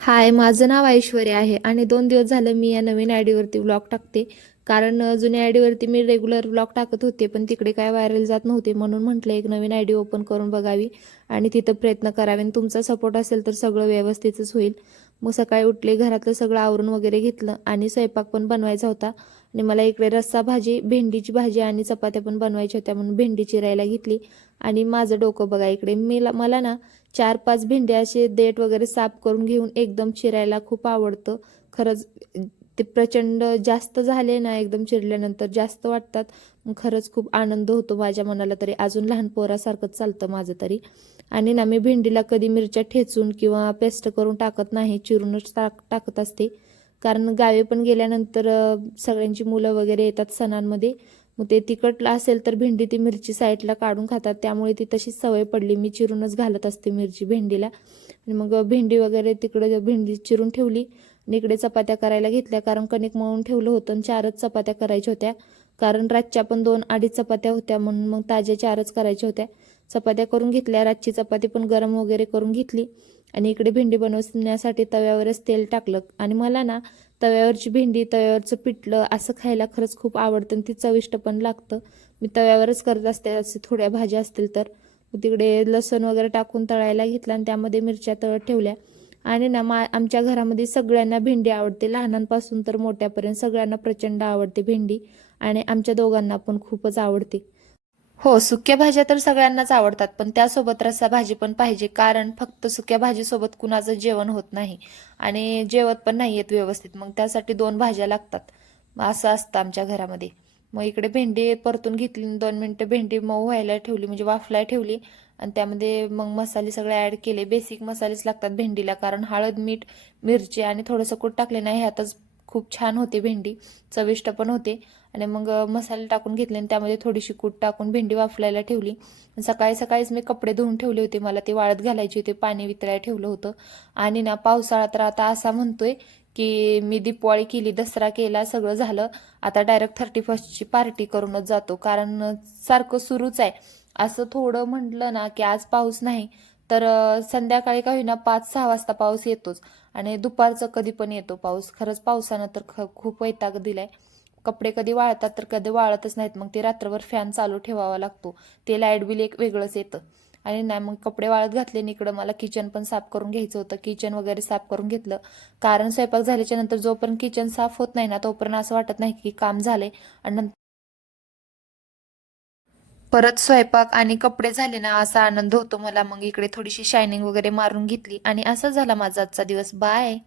हाय, माझं नाव ऐश्वर्या आहे आणि 2 दिवस झालं मी या नवीन आयडीवरती व्लॉग टाकते. कारण जुन्या आयडीवरती मी रेग्युलर व्लॉग टाकत होते, पण तिकडे काय व्हायरल जात नव्हते. म्हणून म्हटलं एक नवीन आयडी ओपन करून बघावी आणि तिथं प्रयत्न करावे. आणि तुमचा सपोर्ट असेल तर सगळं व्यवस्थितच होईल. मग सकाळी उठले, घरातलं सगळं आवरून वगैरे घेतलं आणि स्वयंपाक पण बनवायचा होता. आणि मला इकडे रस्सा भाजी, भेंडीची भाजी आणि चपात्या पण बनवायच्या होत्या, म्हणून भेंडी चिरायला घेतली. आणि माझं डोकं बघा इकडे, मला ना 4-5 भेंड्या असे देठ वगैरे साफ करून घेऊन एकदम चिरायला खूप आवडतं. खरंच ते प्रचंड जास्त झाले ना, एकदम चिरल्यानंतर जास्त वाटतात. मग खरंच खूप आनंद होतो माझ्या मनाला तरी. अजून लहान पोरासारखंच चालतं माझं तरी. आणि ना मी भेंडीला कधी मिरच्या ठेचून किंवा पेस्ट करून टाकत नाही, चिरूनच टाकत असते. कारण गावी पण गेल्यानंतर सगळ्यांची मुलं वगैरे येतात सणांमध्ये. मग ते तिखट असेल तर भेंडी ती मिरची साईडला काढून खातात, त्यामुळे ती तशीच सवय पडली. मी चिरूनच घालत असते मिरची भेंडीला. आणि मग भेंडी वगैरे तिकडे भेंडी चिरून ठेवली आणि इकडे चपात्या करायला घेतल्या. कारण कणिक मळून ठेवलं होतं आणि 4च चपात्या करायच्या होत्या. कारण रातच्या पण 2-2.5 चपात्या होत्या, म्हणून मग ताज्या 4च करायच्या होत्या. चपात्या करून घेतल्या. रातची चपाती पण गरम वगैरे करून घेतली आणि इकडे भेंडी बनवण्यासाठी तव्यावरच तेल टाकलं. आणि मला ना तव्यावरची भेंडी, तव्यावरचं पिठलं असं खायला खरंच खूप आवडतं आणि ती चविष्ट पण लागतं. मी तव्यावरच करत असते असे थोड्या भाज्या असतील तर. तिकडे लसूण वगैरे टाकून तळायला घेतला आणि त्यामध्ये मिरच्या तळत ठेवल्या. आणि ना आमच्या घरामध्ये सगळ्यांना भेंडी आवडते, लहानांपासून तर मोठ्यापर्यंत सगळ्यांना प्रचंड आवडते भेंडी. आणि आमच्या दोघांना पण खूपच आवडते. हो, सुक्या भाज्या तर सगळ्यांनाच आवडतात, पण त्यासोबत रस्सा भाजी पण पाहिजे. कारण फक्त सुक्या भाजीसोबत कुणाचं जेवण होत नाही आणि जेवत पण नाही येत व्यवस्थित. मग त्यासाठी 2 भाज्या लागतात. मग असं असतं आमच्या घरामध्ये. मग इकडे भेंडी परतून घेतली, 2 मिनिटं भेंडी मऊ व्हायला ठेवली, म्हणजे वाफलाय ठेवली. आणि त्यामध्ये मग मसाले सगळे ॲड केले. बेसिक मसालेच लागतात भेंडीला, कारण हळद, मीठ, मिरची आणि थोडंसं कूट टाकले नाही ह्यातच खूप छान होते भेंडी, चविष्ट पण होते. आणि मग मसाले टाकून घेतले आणि त्यामध्ये थोडीशी कूट टाकून भेंडी वाफलायला ठेवली. सकाळी सकाळीच मी कपडे धुवून ठेवले होते, मला ते वाळत घालायचे होते, पाणी वितळायला ठेवलं होतं. आणि ना पावसाळा तर आता असा म्हणतोय की मी दिवाळी केली, दसरा केला, सगळं झालं, आता डायरेक्ट 31st पार्टी करूनच जातो. कारण सारखं सुरूच आहे. असं थोडं म्हटलं ना की आज पाऊस नाही तर संध्याकाळी का होईना 5-6 वाजता पाऊस येतोच. आणि दुपारचं कधी पण येतो पाऊस. खरंच पावसानं तर खूप वैताग दिलाय. कपडे कधी वाळतात तर कधी वाळतच नाहीत. मग ते रात्रभर फॅन चालू ठेवावा लागतो. ते लाईट बिल एक वेगळंच येतं. आणि नाही, मग कपडे वाळत घातले आणि इकडं मला किचन पण साफ करून घ्यायचं होतं. किचन वगैरे साफ करून घेतलं. कारण स्वयंपाक झाल्याच्या नंतर जोपर्यंत किचन साफ होत नाही ना, तोपर्यंत असं वाटत नाही की काम झालंय. आणि परत स्वयंपाक आणि कपडे झाले ना, असा आनंद होतो मला. मग इकडे थोडीशी शायनिंग वगैरे मारून घेतली आणि असा झाला माझा आजचा दिवस. बाय.